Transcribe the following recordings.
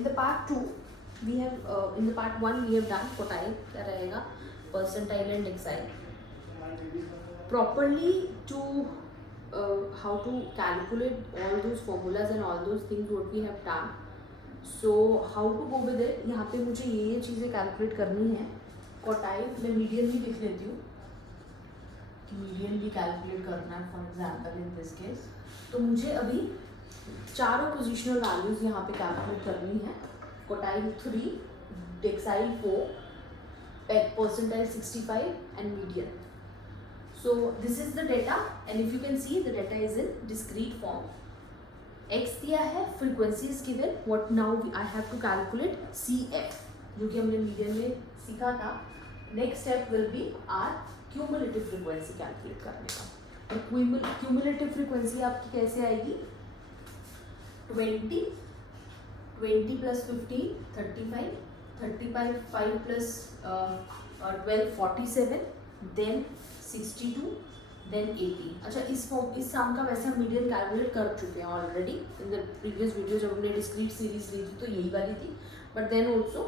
In the part 2 we have in the part 1 we have done quartile क्या रहेगा, percentile and decile. Properly to how to calculate all those formulas and all those things what we have done. So how to go with it, यहाँ पे मुझे ये चीज़ें calculate करनी है. Quartile मैं मीडियन भी लिख लेती हूँ कि मीडियन भी कैलकुलेट करना है for example in this case. तो मुझे अभी चारों पोजिशनल वैल्यूज यहाँ पे कैलकुलेट करनी है. Quartile 3, डेक्साइल 4, percentile 65 and median. So this is the data and if you can see the data is in discrete form. X दिया है, frequency is given. What now I have to calculate CF जो कि हमने median में सीखा था. Next step will be our cumulative frequency calculate करने का. और cumulative frequency आपकी कैसे आएगी? 20 plus 15 35, 35 5 plus 12 47, then 62, then 80. अच्छा इस सम का वैसे हम मीडियन कैलकुलेट कर चुके हैं already in the previous video जब हमने डिस्क्रीट सीरीज ली थी तो यही वाली थी. But then also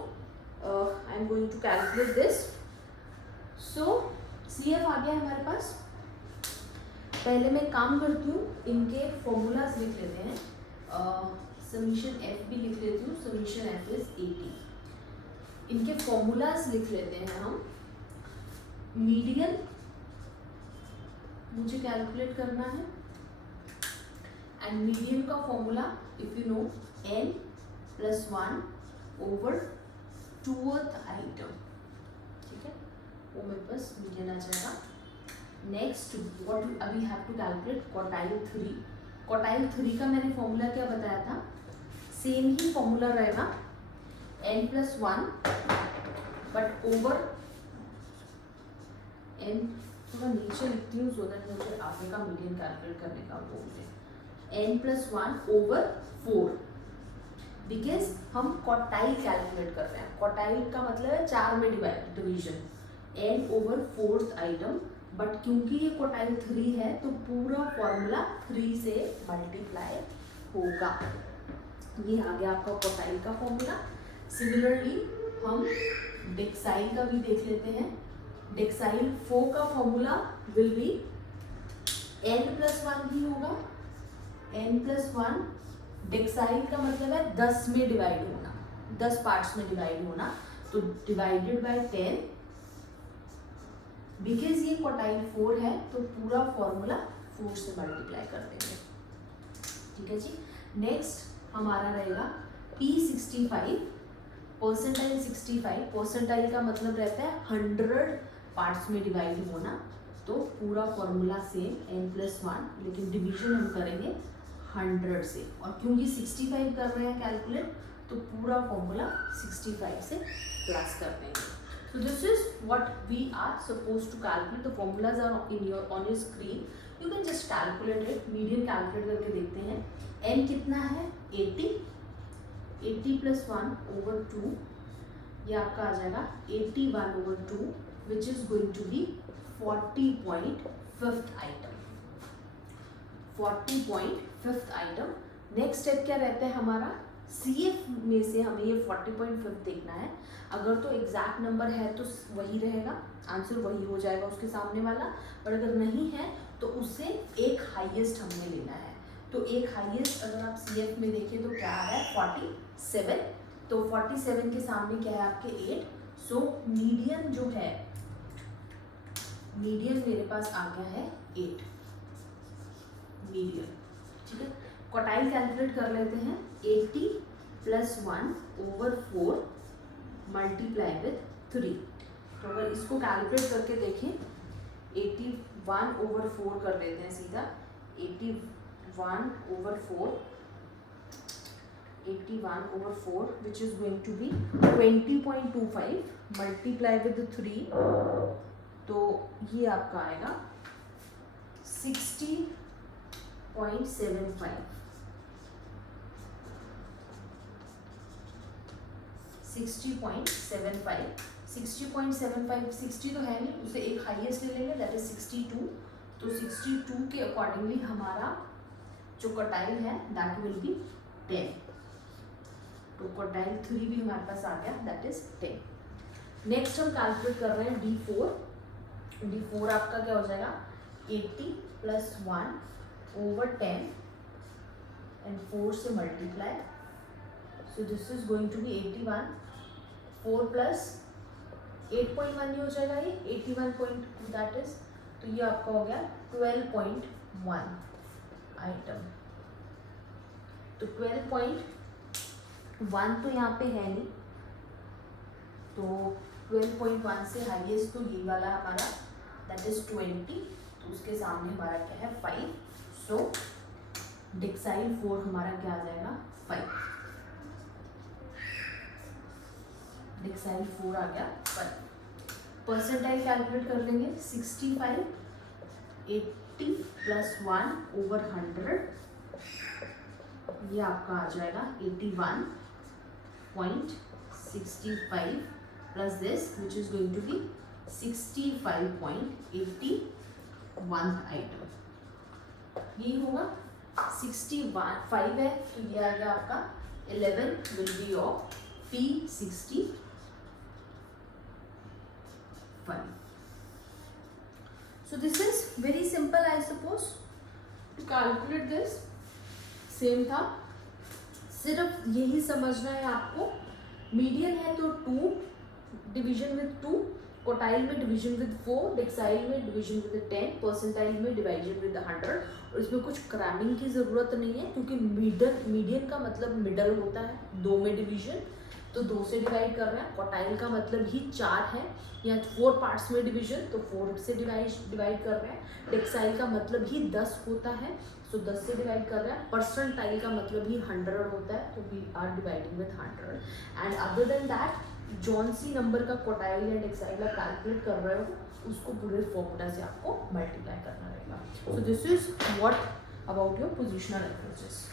I am going to calculate this. So CF आ गया है हमारे पास. पहले मैं काम करती हूँ, इनके फॉर्मूलाज लिख लेते हैं. समीशन F भी लिख लेती हूँ. Summation F is 80. इनके फॉर्मूलाज लिख लेते हैं हम. मीडियन मुझे कैलकुलेट करना है एंड मीडियन का formula if you know n + 1 over 2th item. ठीक है, वो मेरे पास मीडियन आ जाएगा. नेक्स्ट व्हाट अभी have to calculate quartile 3. Quartile 3 का मैंने फॉर्मूला क्या बताया था, सेम ही फॉर्मूला रहेगा n + 1 बट ओवर n थोड़ा नीचे लिखती हूँ सो दैट मुझे आगे का मीडियन कैलकुलेट करने का वो मिले. n + 1 ओवर 4 बिकॉज हम क्वार्टाइल कैलकुलेट कर रहे हैं. क्वार्टाइल का मतलब है 4 में division. n over 4th item. But क्योंकि ये क्वार्टाइल 3 है तो पूरा फॉर्मूला 3 से मल्टीप्लाई होगा. ये आ गया आपका क्वार्टाइल का फॉर्मूला. सिमिलरली हम डेक्साइल का भी देख लेते हैं. डेक्साइल 4 का फॉर्मूला विल बी n + 1 ही होगा. n + 1 डेक्साइल का मतलब है 10 में डिवाइड होना, 10 पार्ट्स में डिवाइड होना. तो डिवाइडेड बाय 10 बिकॉज ये क्वार्टाइल 4 है तो पूरा फॉर्मूला 4 से मल्टीप्लाई कर देंगे. ठीक है जी. नेक्स्ट हमारा रहेगा P65, परसेंटाइल 65. परसेंटाइल का मतलब रहता है 100 पार्ट्स में डिवाइड होना. तो पूरा फॉर्मूला सेम n + 1 लेकिन डिवीजन हम करेंगे 100 से. और क्योंकि 65 कर रहे हैं कैलकुलेट तो पूरा फॉर्मूला 65 से प्लस कर देंगे. So this is what we are supposed to calculate. The formulas are on your screen. You can just calculate it. Median calculate करके देखते हैं. n कितना है 80. 80 + 1 ओवर 2 ये आपका आ जाएगा 81 over 2 which is going to be 40.5th item. 40.5th item. Next step क्या रहता है हमारा, CF में से हमें ये 40.5 देखना है. अगर तो एग्जैक्ट नंबर है तो वही रहेगा, आंसर वही हो जाएगा उसके सामने वाला. पर अगर नहीं है तो उससे एक हाईएस्ट हमने लेना है. तो एक हाईएस्ट अगर आप CF में देखें तो क्या आ रहा है 47. तो 47 के सामने क्या है आपके 8. सो मीडियन जो है, मीडियन मेरे पास आ गया है 8 मीडियन. ठीक है, क्वार्टाइल कैलकुलेट कर लेते हैं. 80 + 1 ओवर 4 मल्टीप्लाई विथ 3. तो अगर इसको कैलकुलेट करके देखें 81 ओवर 4 कर लेते हैं सीधा. 81 over 4 which is going to be 20.25 multiply with 3. तो ये आपका आएगा 60.75. 60.75 60 तो है नहीं, उसे एक हाईएस्ट ले लेंगे दैट इज 62. तो 62 के अकॉर्डिंगली हमारा जो क्वार्टाइल है दैट विल बी 10. तो क्वार्टाइल 3 भी हमारे पास आ गया, दैट इज 10। नेक्स्ट हम कैलकुलेट कर रहे हैं D4। D4 आपका क्या हो जाएगा 80 + 1/10 एंड 4 से multiply, so this is going to be 81। 4 + 8.1 हो जाएगा ये 81.2 दैट इज, तो ये आपका हो गया 12.1 आइटम। तो 12.1 तो यहाँ पे है नहीं, तो 12.1 से हाईएस्ट तो ये वाला हमारा दैट इज 20, तो उसके सामने हमारा क्या है 5, सो डेक्साइल 4 हमारा क्या आ जाएगा 5, डेक्साइल 4 आ गया 5। परसेंटाइल कैलकुलेट कर लेंगे 65, 80 + 1/100, ये आपका आ जाएगा 81.65 plus this which is going to be 65.81 item, ये होगा 65 है, तो ये आ गया आपका 11 will be your P65। So this is very simple, I suppose, to calculate this। Same था, सिर्फ यही समझना है आपको, मीडियन है तो 2, डिवीजन विद 2, क्वार्टाइल में डिवीजन विद 4, डेक्साइल में डिवीजन विद 10, परसेंटाइल में डिवीजन विद 100। और इसमें कुछ क्रैमिंग की ज़रूरत नहीं है, क्योंकि मीडियन का मतलब मिडल होता है, 2 में डिवीजन, तो 2 से डिवाइड कर रहे हैं। क्वार्टाइल का मतलब ही 4 है, या 4 पार्ट्स में डिवीजन, तो 4 से डिवाइड कर रहे हैं। डेक्साइल का मतलब ही 10 होता है, सो 10 से डिवाइड कर रहे हैं। परसेंटाइल का मतलब ही 100 होता है, तो we are dividing with 100। And other than that, जौन सी नंबर का क्वार्टाइल या डेक्साइल का कैलकुलेट कर रहे हो, उसको पूरे फॉर्मूला से आपको मल्टीप्लाई करना रहेगा। सो this is what about your positional approaches.